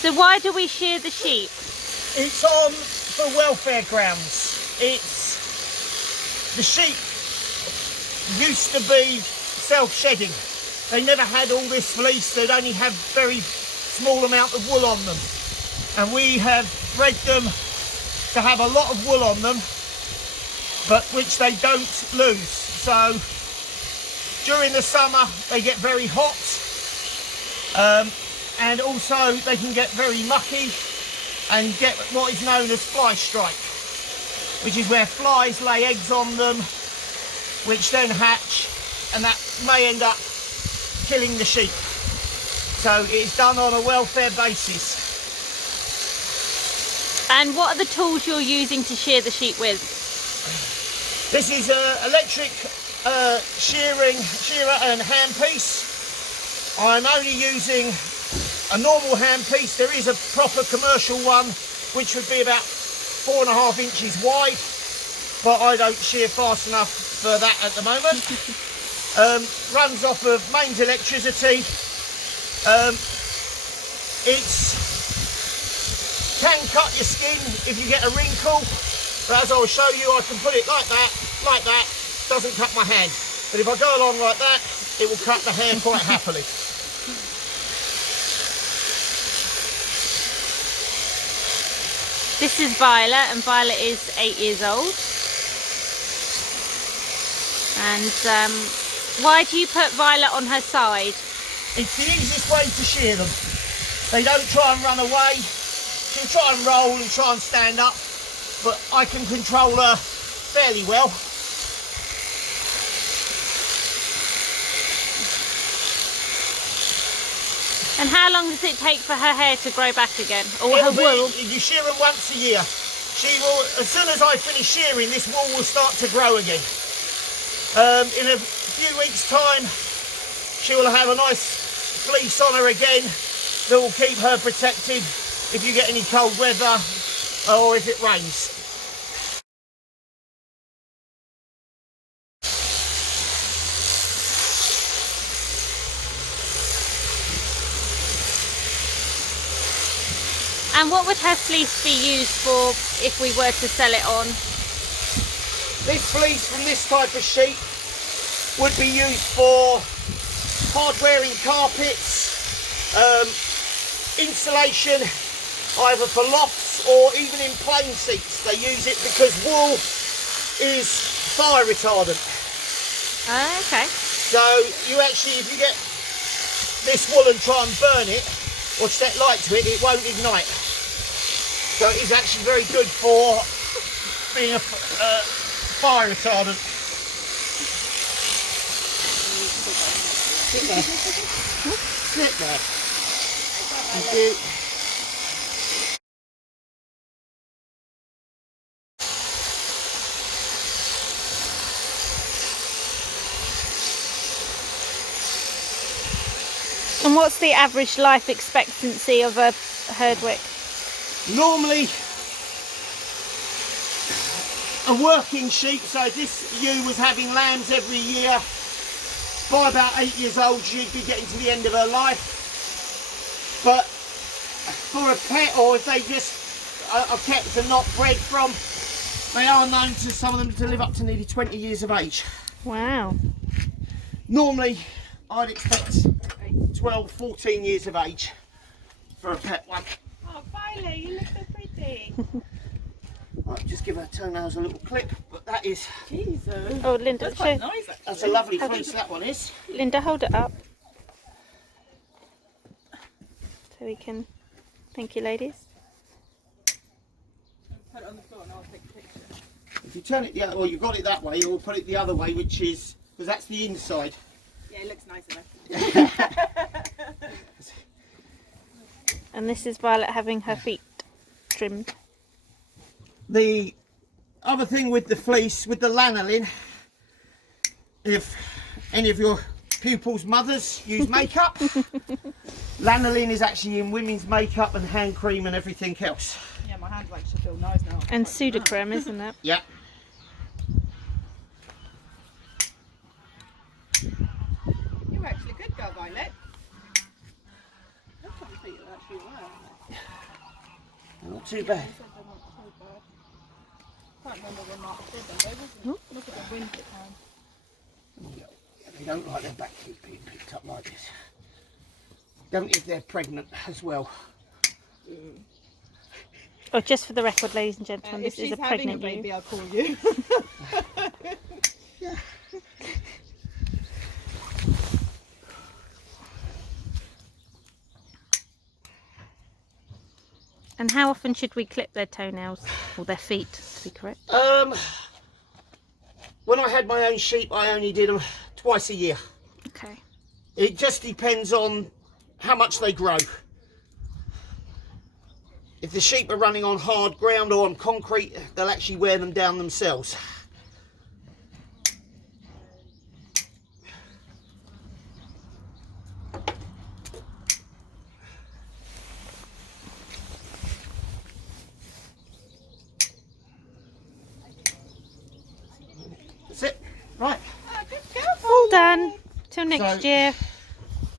So why do we shear the sheep? It's on for welfare grounds. The sheep used to be self-shedding. They never had all this fleece. They'd only have very small amount of wool on them. And we have bred them to have a lot of wool on them, but which they don't lose. So during the summer they get very hot, and also they can get very mucky and get what is known as fly strike, which is where flies lay eggs on them, which then hatch, and that may end up killing the sheep. So it's done on a welfare basis. And what are the tools you're using to shear the sheep with? This is an electric shearer and handpiece. I'm only using a normal handpiece. There is a proper commercial one which would be about 4.5 inches wide, but I don't shear fast enough for that at the moment. Runs off of mains electricity. It can cut your skin if you get a wrinkle, but as I'll show you, I can put it like that, doesn't cut my hand. But if I go along like that, it will cut the hair quite happily. This is Violet, and Violet is 8 years old. And why do you put Violet on her side? It's the easiest way to shear them. They don't try and run away. She'll try and roll and try and stand up, but I can control her fairly well. And how long does it take for her hair to grow back again? Or her wool? You shear them once a year. She will, as soon as I finish shearing, this wool will start to grow again. In a few weeks' time, she will have a nice fleece on her again that will keep her protected if you get any cold weather or if it rains. And what would her fleece be used for if we were to sell it on? This fleece from this type of sheep would be used for hard-wearing carpets, insulation, either for lofts or even in plain seats. They use it because wool is fire retardant. Okay. So you actually, if you get this wool and try and burn it or set light to it, it won't ignite. So it is actually very good for being a fire retardant. Sit there. Sit there. Thank you. And what's the average life expectancy of a herdwick? Normally, a working sheep, so this ewe was having lambs every year, by about 8 years old she'd be getting to the end of her life. But for a pet, or if they just are kept and not bred from, they are known to some of them to live up to nearly 20 years of age. Wow. Normally I'd expect 12, 14 years of age for a pet one. Oh, Violet, you look so pretty. Right, just give her toenails a little clip, but that is... Jesus. Oh, Linda, That's quite nice, actually. That's a lovely fleece, that one is. Linda, hold it up. So we can... Thank you, ladies. Put it on the floor and I'll take a picture. If you turn it the other, well, you've got it that way, or put it the other way, which is, because that's the inside. Yeah, it looks nicer though. And this is Violet having her feet trimmed. The other thing with the fleece, with the lanolin, if any of your pupils' mothers use makeup, lanolin is actually in women's makeup and hand cream and everything else. Yeah, my hands actually feel nice now. And Sudocrem, isn't it? Yeah. You're actually a good girl, Violet. feet are actually alright, aren't Not too bad. they? They said they're not so bad. Can't remember when Mark said them. They wasn't. Look at the winter time. Yeah, they don't like their back teeth being picked up like this. Don't if they're pregnant as well. Oh, just for the record, ladies and gentlemen, If this is she's a having a pregnant baby, ewe. I'll call you. Yeah. And how often should we clip their toenails? Or their feet, to be correct. When I had my own sheep, I only did them twice a year. Okay. It just depends on how much they grow. If the sheep are running on hard ground or on concrete, they'll actually wear them down themselves. That's it. Right. All done. Till next So- year.